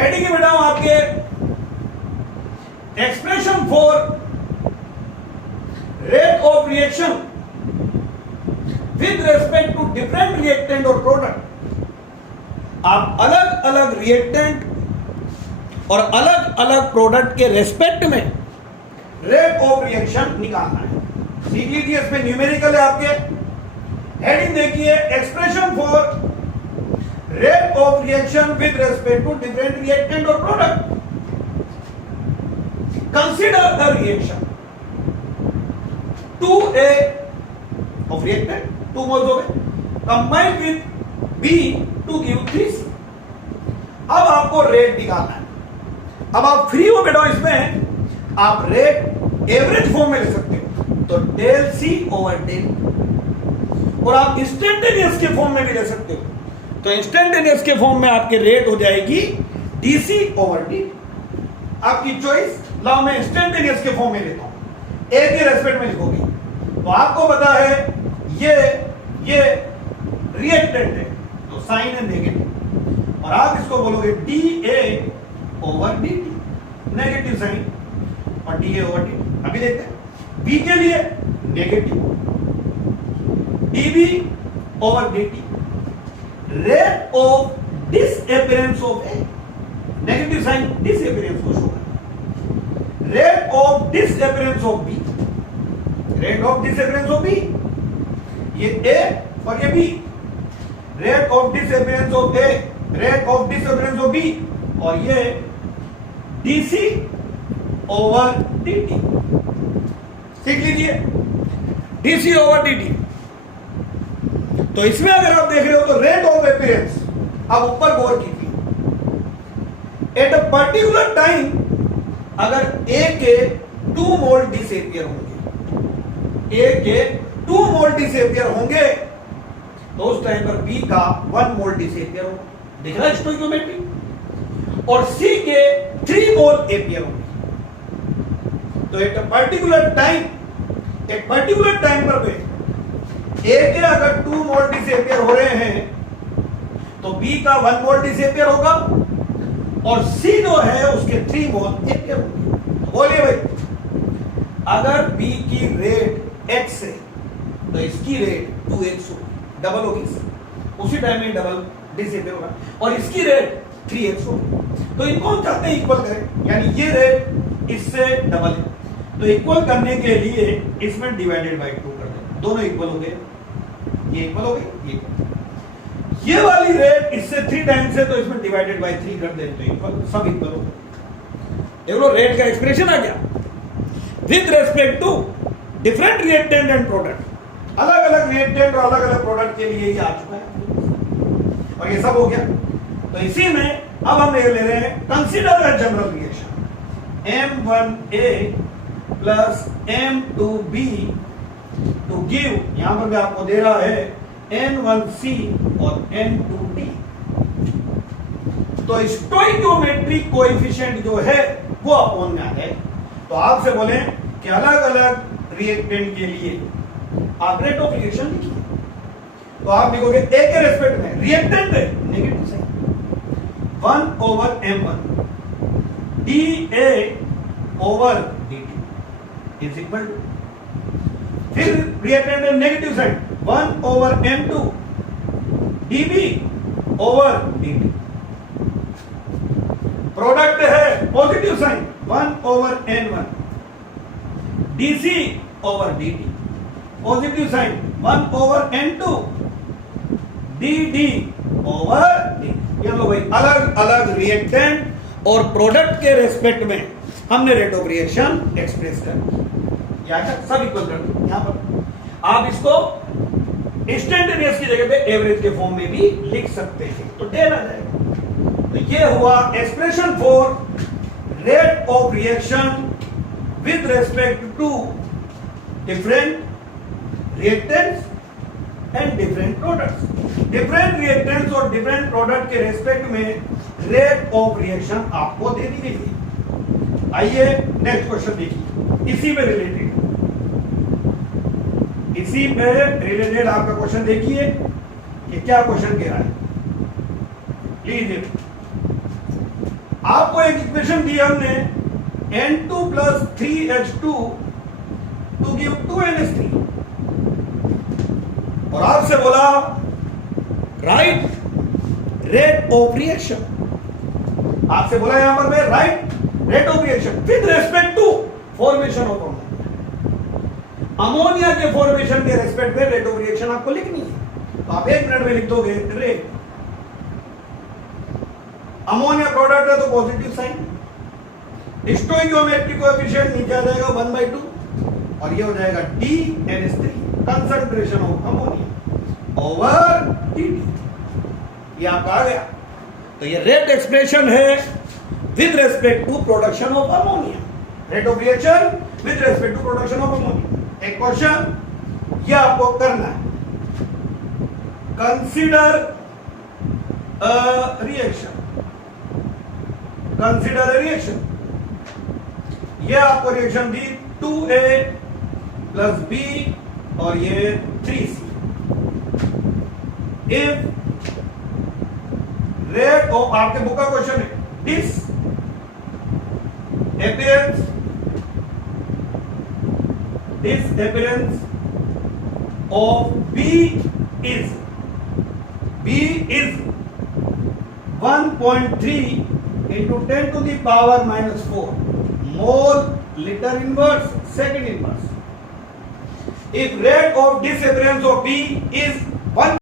Heading में बेटा आपके expression for rate of reaction with respect to different reactant और प्रोडक्ट। आप अलग अलग रिएक्टेंट और अलग अलग प्रोडक्ट के रेस्पेक्ट में रेट ऑफ रिएक्शन निकालना है। सीख लीजिए, इसमें न्यूमेरिकल है आपके। हेडिंग देखिए, expression for rate of reaction with respect to different reactant और product. Consider the reaction 2A of reactant, 2 moles हो गए, combined with B to give 3C। अब आपको रेट निकालना है। अब आप फ्री हो बेटा, इसमें आप रेट एवरेज फॉर्म में ले सकते हो, तो डेल C ओवर डेल, और आप इंस्टेंटेनियस के फॉर्म में भी ले सकते हो, तो इंस्टेंटेनियस के फॉर्म में आपके रेट हो जाएगी DC ओवर D। आपकी चॉइस। लाओ मैं इंस्टेंटेनियस के फॉर्म में लेता हूं, ए के रेस्पेक्ट में लिखोगे तो आपको पता है ये रिएक्टेंट है, तो साइन है नेगेटिव, और आप इसको बोलोगे DA over DT, negative sign, और DA ओवर DT। अभी देखते हैं B के लिए negative, DB over DT, rate of disappearance of A, negative sign disappearance को शो करता है, rate of disappearance of B, rate of disappearance of B, ये A और ये B, rate of disappearance of A, rate of disappearance of B, और ये DC over DT। सीख लीजिए, DC ओवर DT। तो इसमें अगर आप देख रहे हो तो रेट ऑफ अपीयरेंस, अब ऊपर गौर कीजिए, एट अ पर्टिकुलर टाइम अगर A के 2 मोल डिसअपीयर होंगे, A के 2 मोल डिसअपीयर होंगे, तो उस टाइम पर B का 1 मोल डिसअपीयर होगा, दिख रहा है स्टोइकियोमेट्री, और C के 3 मोल अपीयर होंगे। तो एट अ पर्टिकुलर टाइम, एक पर्टिकुलर टाइम पर A के अगर 2 मोल डिसअपीयर हो रहे हैं तो B का 1 मोल डिसअपीयर होगा, और C जो है उसके 3 मोल अपीयर होंगे। तो बोलिए भाई, अगर B की रेट x है तो इसकी रेट 2x होगी, डबल होगी, उसी टाइम में डबल डिसअपीयर होगा, और इसकी रेट 3x होगी। तो इनको हम चाहते हैं इक्वल करें, यानी ये रेट इससे डबल है, तो इक्वल करने के लिए इसमें डिवाइडेड बाय 2 कर दें, दोनों इक्वल हो गए, ये इक्वल हो गई, ये वाली रेट इससे 3 टाइम्स है, तो इसमें डिवाइडेड बाय 3 कर दें, तो इक्वल, सब इक्वल हो गए। एवरो रेट का एक्सप्रेशन आ गया with respect to different reactant and product. अलग अलग रिएक्टेंट और अलग अलग प्रोडक्ट के लिए ये आ चुका है, और ये सब हो गया। तो इसी में अब हम ले रहे हैं consider the general reaction M1A plus M2B to give, यहां पर भी आपको दे रहा है N1C और N2D। तो स्टोइकियोमेट्रिक कोएफिशिएंट जो है वो अपॉन में आ जाए। तो आपसे बोले कि अलग अलग रिएक्टेंट के लिए आप रेट ऑफ रिएक्शन लिखिए, तो आप लिखोगे A के रेस्पेक्ट में रिएक्टेंट है negative sign 1 over M1 DA over DT is equal to, फिर रिएक्टेंट है negative sign 1 over M2 DB over DT, product है positive sign 1 over N1 DC over DT, positive sign 1 over N2 DD over DT। ये लो भाई, अलग अलग reactant और product के respect में हमने रेट ऑफ रिएक्शन एक्सप्रेस कर दिया, सब इक्वल कर दो। यहां पर आप इसको इंस्टेंटेनियस की जगह पे एवरेज के फॉर्म में भी लिख सकते हैं, तो डेल आ जाएगा। तो ये हुआ expression for rate of reaction with respect to different reactants and different products. Different reactants और डिफरेंट प्रोडक्ट के रेस्पेक्ट में रेट ऑफ रिएक्शन आपको दे दी गई है। आइए नेक्स्ट क्वेश्चन देखिए, इसी में रिलेटेड, इसी में रिलेटेड आपका क्वेश्चन देखिए कि क्या क्वेश्चन कह रहा है। लीजिए आपको एक इक्वेशन दी हमने N2 plus 3H2 to give 2NH3 और आपसे बोला राइट रेट ऑफ रिएक्शन। आपसे बोला यहां पर मैं write rate of reaction with respect to formation of ammonia. Ammonia के फॉर्मेशन के रेस्पेक्ट में रेट ऑफ रिएक्शन आपको लिखनी है, तो आप 1 मिनट में लिख दोगे रेट। अमोनिया प्रोडक्ट है तो पॉजिटिव साइन, स्टोइकियोमेट्रिक कोएफिशिएंट नीचे आ जाएगा 1/2 और ये हो जाएगा DNH3 concentration of ammonia over dt। ये आपका आ गया। तो ये रेट एक्सप्रेशन है with respect to production of ammonia, rate of reaction with respect to production of ammonia. एक क्वेश्चन ये आपको करना है, कंसीडर रिएक्शन, कंसीडर रिएक्शन। ये आपको रिएक्शन दी 2A प्लस B और ये 3C। इफ रेट ऑफ, आपके बुक का क्वेश्चन है, this appearance of B is 1.3 into 10 to the power minus 4 mole liter inverse second inverse. If rate of disappearance of B is 1